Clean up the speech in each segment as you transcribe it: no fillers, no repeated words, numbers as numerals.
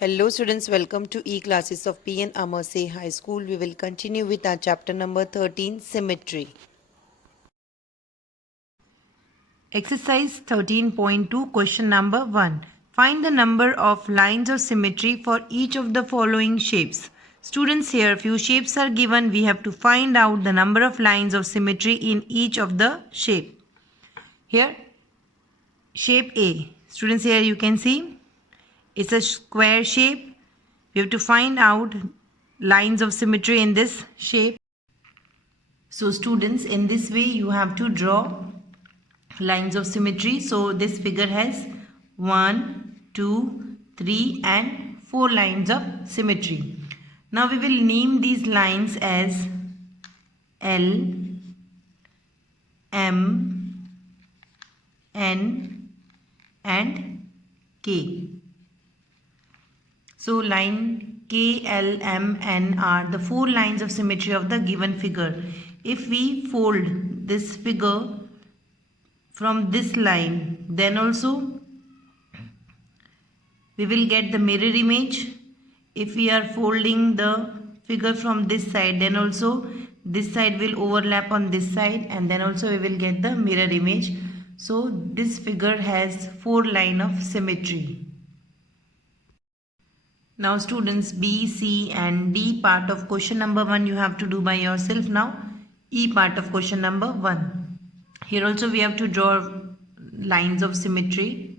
Hello students, welcome to e-classes of P.N.AMERSEY High School. We will continue with our chapter number 13, Symmetry. Exercise 13.2, question number 1. Find the number of lines of symmetry for each of the following shapes. Students, here few shapes are given. We have to find out the number of lines of symmetry in each of the shape. Here, shape A. Students, here you can see it's a square shape. We have to find out lines of symmetry in this shape. So students, in this way you have to draw lines of symmetry. So this figure has 1, 2, 3 and 4 lines of symmetry. Now we will name these lines as L, M, N and K. So line K, L, M, N are the 4 lines of symmetry of the given figure. If we fold this figure from this line, then also we will get the mirror image. If we are folding the figure from this side, then also this side will overlap on this side and then also we will get the mirror image. So this figure has 4 lines of symmetry. Now students, B, C and D part of question number 1 you have to do by yourself. Now E part of question number 1. Here also we have to draw lines of symmetry.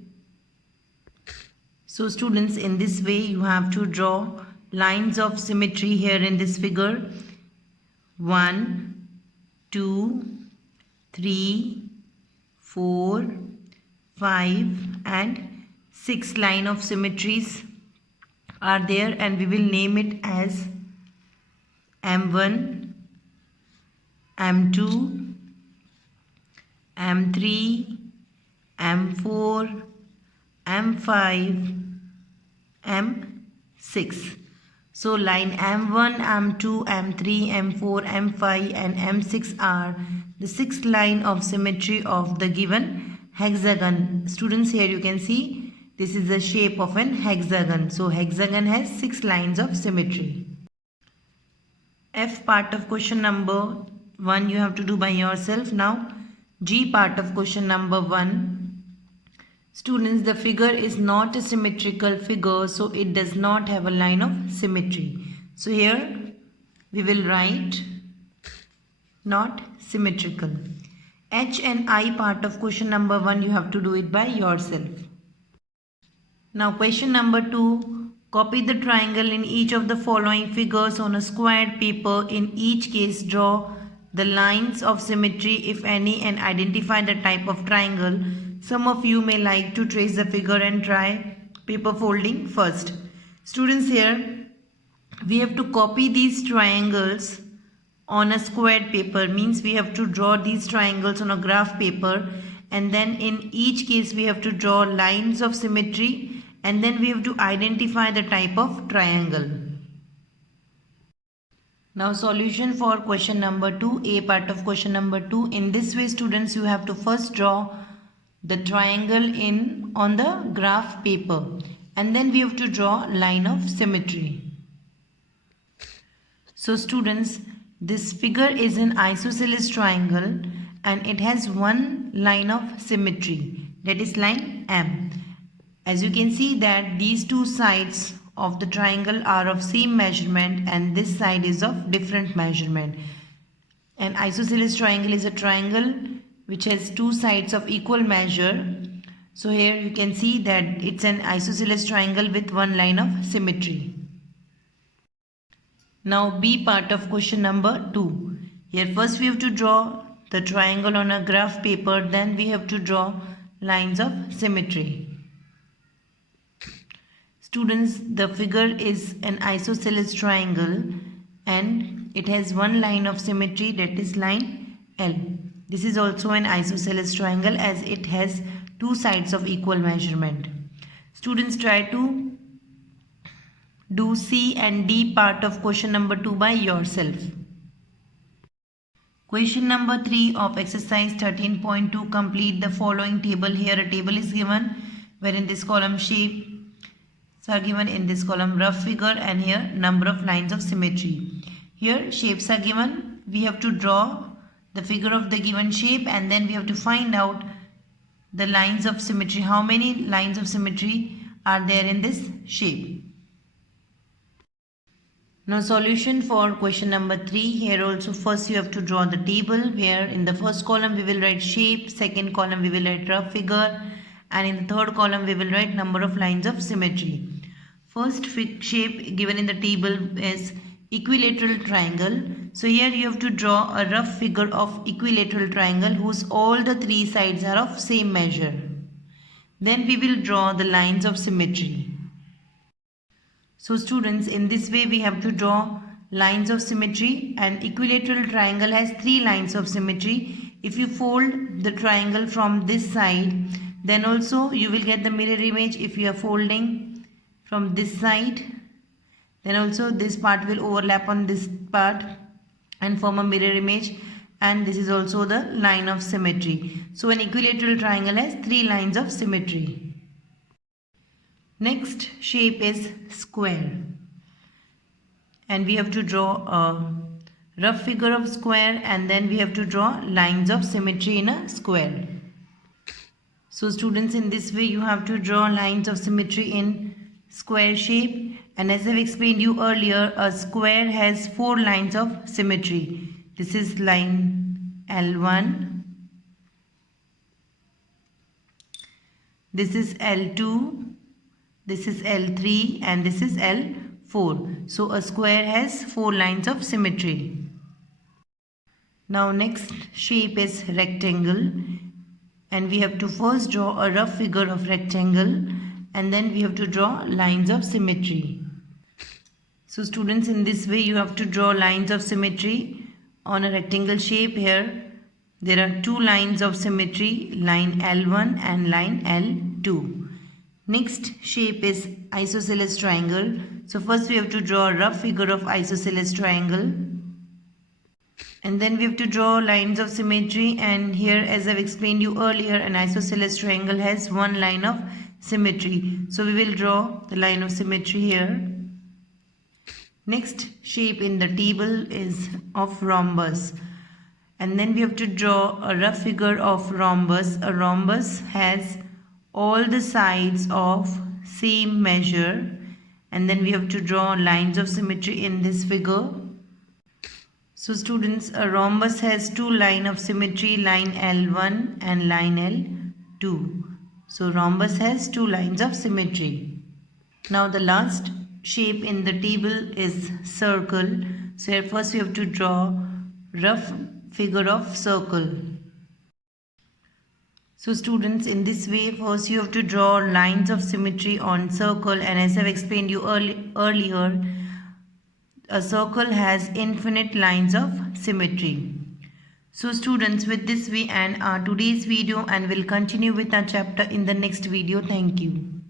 So students, in this way you have to draw lines of symmetry here in this figure. 1, 2, 3, 4, 5 and 6 line of symmetries are there, and we will name it as M1, M2, M3, M4, M5, M6. So line M1, M2, M3, M4, M5 and M6 are the 6 line of symmetry of the given hexagon. Students, here you can see this is the shape of an hexagon. So hexagon has 6 lines of symmetry. F part of question number 1 you have to do by yourself. Now G part of question number 1. Students, the figure is not a symmetrical figure, so it does not have a line of symmetry. So here we will write not symmetrical. H and I part of question number 1 you have to do it by yourself. Now question number 2, copy the triangle in each of the following figures on a squared paper. In each case draw the lines of symmetry if any and identify the type of triangle. Some of you may like to trace the figure and try paper folding first. Students, here we have to copy these triangles on a squared paper, means we have to draw these triangles on a graph paper, and then in each case we have to draw lines of symmetry and then we have to identify the type of triangle. Now solution for question number 2, A part of question number 2. In this way students, you have to first draw the triangle on the graph paper and then we have to draw line of symmetry. So students, this figure is an isosceles triangle and it has one line of symmetry, that is line M. As you can see that these two sides of the triangle are of same measurement and this side is of different measurement. An isosceles triangle is a triangle which has two sides of equal measure. So here you can see that it's an isosceles triangle with one line of symmetry. Now B part of question number 2. Here first we have to draw the triangle on a graph paper, then we have to draw lines of symmetry. Students, the figure is an isosceles triangle and it has one line of symmetry, that is line L. This is also an isosceles triangle as it has two sides of equal measurement. Students, try to do C and D part of question number 2 by yourself. Question number 3 of exercise 13.2, complete the following table. Here a table is given wherein this column shape are given in this column, rough figure, and here number of lines of symmetry. Here shapes are given. We have to draw the figure of the given shape and then we have to find out the lines of symmetry. How many lines of symmetry are there in this shape? Now solution for question number 3. Here also first you have to draw the table where in the first column we will write shape, second column we will write rough figure, and in the third column we will write number of lines of symmetry. First shape given in the table is equilateral triangle. So here you have to draw a rough figure of equilateral triangle whose all the three sides are of same measure. Then we will draw the lines of symmetry. So students, in this way we have to draw lines of symmetry, and equilateral triangle has 3 lines of symmetry. If you fold the triangle from this side, then also you will get the mirror image. If you are folding from this side, then also this part will overlap on this part and form a mirror image, and this is also the line of symmetry. So an equilateral triangle has 3 lines of symmetry. Next shape is square, and we have to draw a rough figure of square and then we have to draw lines of symmetry in a square. So students, in this way you have to draw lines of symmetry in square shape, and as I have explained you earlier, a square has 4 lines of symmetry. This is line L1, this is L2, this is L3, and this is L4. So a square has 4 lines of symmetry. Now next shape is rectangle, and we have to first draw a rough figure of rectangle and then we have to draw lines of symmetry. So students, in this way you have to draw lines of symmetry on a rectangle shape. Here there are 2 lines of symmetry, line L1 and line L2. Next shape is isosceles triangle. So first we have to draw a rough figure of isosceles triangle, and then we have to draw lines of symmetry, and here as I've explained you earlier, an isosceles triangle has 1 line of symmetry. So we will draw the line of symmetry here. Next shape in the table is of rhombus, and then we have to draw a rough figure of rhombus. A rhombus has all the sides of same measure, and then we have to draw lines of symmetry in this figure. So students, a rhombus has 2 lines of symmetry, line L1 and line L2. So rhombus has 2 lines of symmetry. Now the last shape in the table is circle. So here first we have to draw rough figure of circle. So students, in this way first you have to draw lines of symmetry on circle, and as I've explained you earlier, a circle has infinite lines of symmetry. So students, with this we end our today's video and will continue with our chapter in the next video. Thank you.